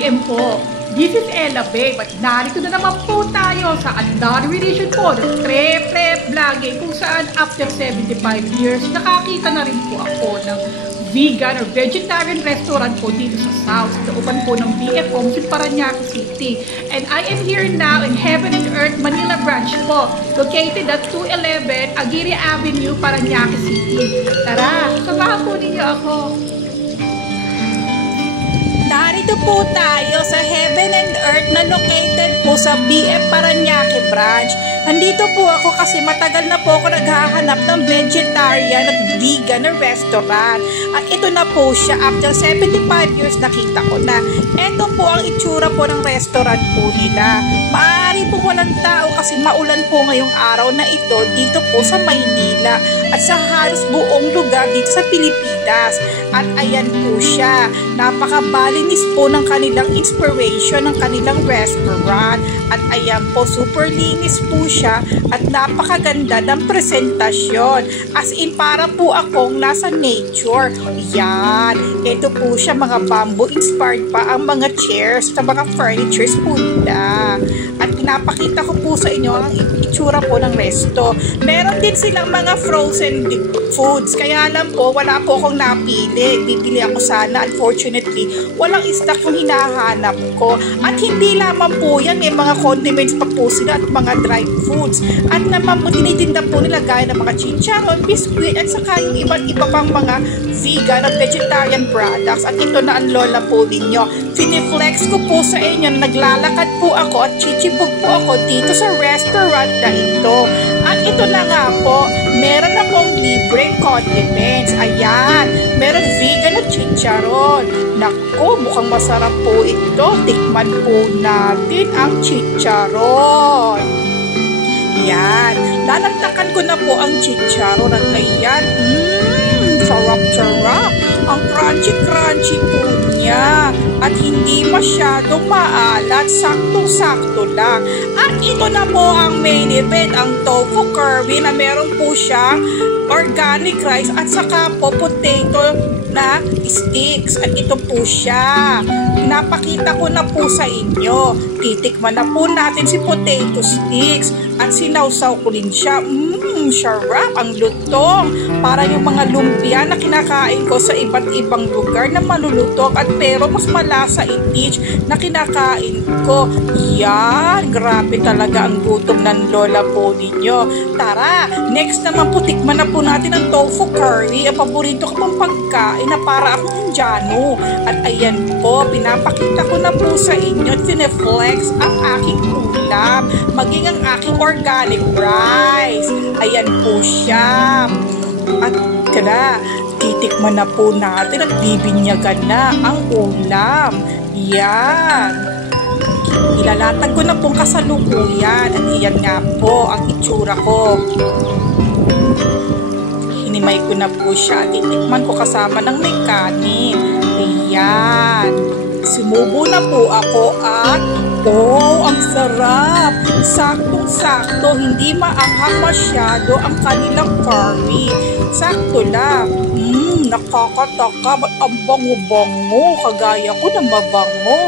PM po. This is Ella Babe at narito na naman po tayo sa another edition po ng Triple Vlogging kung saan after 75 years nakakita na rin po ako ng vegan or vegetarian restaurant po dito sa South, sa upan po ng BFO sa Parañaque City. And I am here now in Heaven and Earth Manila branch po, located at 211 Aguirre Avenue, Parañaque City. Tara, samahan po ninyo ako. Narito po tayo sa Heaven and Earth na located po sa BF Parañaque branch. Nandito po ako kasi matagal na po ako naghahanap ng vegetarian at vegan na restaurant. At ito na po siya, after 75 years nakita ko na. Ito po ang itsura po ng restaurant po nila. Maaari po walang tao kasi maulan po ngayong araw na ito dito po sa Maynila at sa halos buong lugar dito sa Pilipinas. At ayan po siya, napakabalinis po ng kanilang inspiration ng kanilang restaurant. At ayan po, super linis po siya at napakaganda ng presentasyon. As in, para po akong nasa nature. Yan, ito po siya, mga bamboo inspired pa ang mga chairs at mga furnitures po nila. At pinapakita ko po sa inyo ang itsura po ng resto. Meron din silang mga frozen foods. Kaya lang po, wala po akong napili. Bibili ako sana. Unfortunately, walang stock yung hinahanap ko. At hindi lamang po yan, may mga condiments pa po sila at mga dried foods. At naman po, tinitinda po nila gaya ng mga chicharon, biscuit, at saka yung iba't iba pang mga vegan at vegetarian products. At ito na ang lola po ninyo. Finiflex ko po sa inyo na naglalakad po ako at chichibog po ako dito sa restaurant na ito. At ito na nga po, meron akong libreng condiments. Ayan, meron vegan at chicharon. Naku, mukhang masarap po ito. Tikman po natin ang chicharon. Yan, lalagtakan ko na po ang chicharon at ayan, sarap-sarap. Ang crunchy-crunchy po niya at hindi masyadong maalat, saktong-sakto lang. At ito na po ang main event, ang tofu curry na meron po siyang organic rice at saka po potato na sticks. At ito po siya, napakita ko na po sa inyo. Titikman na po natin si potato sticks at sinawsaw ko din siya. Sarap ang lutong, para yung mga lumpia na kinakain ko sa iba't ibang lugar na malulutok at pero mas malasa itis na kinakain ko. Yan, grabe talaga ang gutom ng lola po ninyo. Tara, next naman po, tikman na po natin ang tofu curry, ang paborito ko pong pagkain na para akong Indiano. At ayan po, pinapakita ko na po sa inyo at pineflex ang aking ulam, maging ang aking organic rice. Ayan po siya. At kada, titikman na po natin at bibinyagan na ang ulam. Yan. Ilalatag ko na pong kasalukuyan. At iyan nga po ang itsura ko. Hinimay ko na po siya. Titikman ko kasama ng may kanin. Ayan. Sumubo na po ako at ang sarap! Saktong-sakto, hindi maanghang masyado ang kanilang curry. Sakto lang. Nakakataka, ang bango-bango. Kagaya ko na mabango.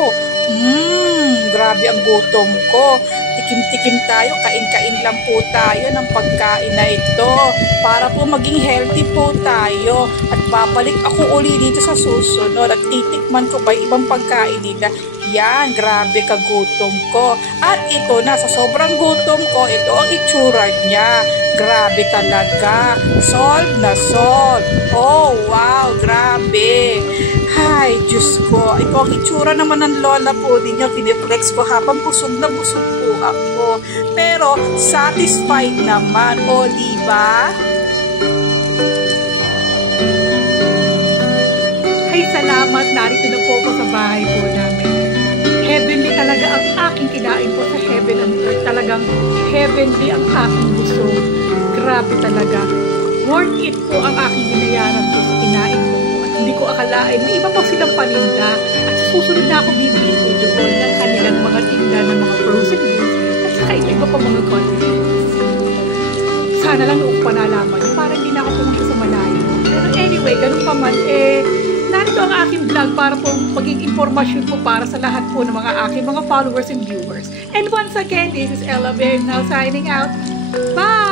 Grabe ang gutom ko. Tikim-tikim tayo, kain-kain lang po tayo ng pagkain na ito para po maging healthy po tayo. At babalik ako uli dito sa susunod at titikman ko ba ibang pagkain nila. Yan, grabe kagutom ko. At ito na, sa sobrang gutom ko, ito ang itsura niya. Grabe talaga. Solve na solve. Oh, wow, grabe. Ay, Diyos ko. Ito ang itsura naman ng lola po ninyo. Piniflex ko habang busog na busog po ako. Pero, satisfied naman. O, diba? Ay, salamat. Narito na po ako sa bahay po namin. Heavenly talaga ang aking kinain po sa Heaven and Earth. Talagang heavenly ang aking busog. Grabe talaga. Worth it po ang aking binayaran po sa kinain ko po. At hindi ko akalain may iba pa silang paninda. At susunod na ako bibili po doon ng kanilang mga tinda ng mga frozen goods. At saka iba pa mga condiments. Sana lang noong panalaman para hindi na ako pumunta sa malayo. Pero anyway, ganun pa man, narito ang aking vlog para po maging informasyon po para sa lahat po ng mga aking mga followers and viewers. And once again, this is Ella Babe now signing out. Bye!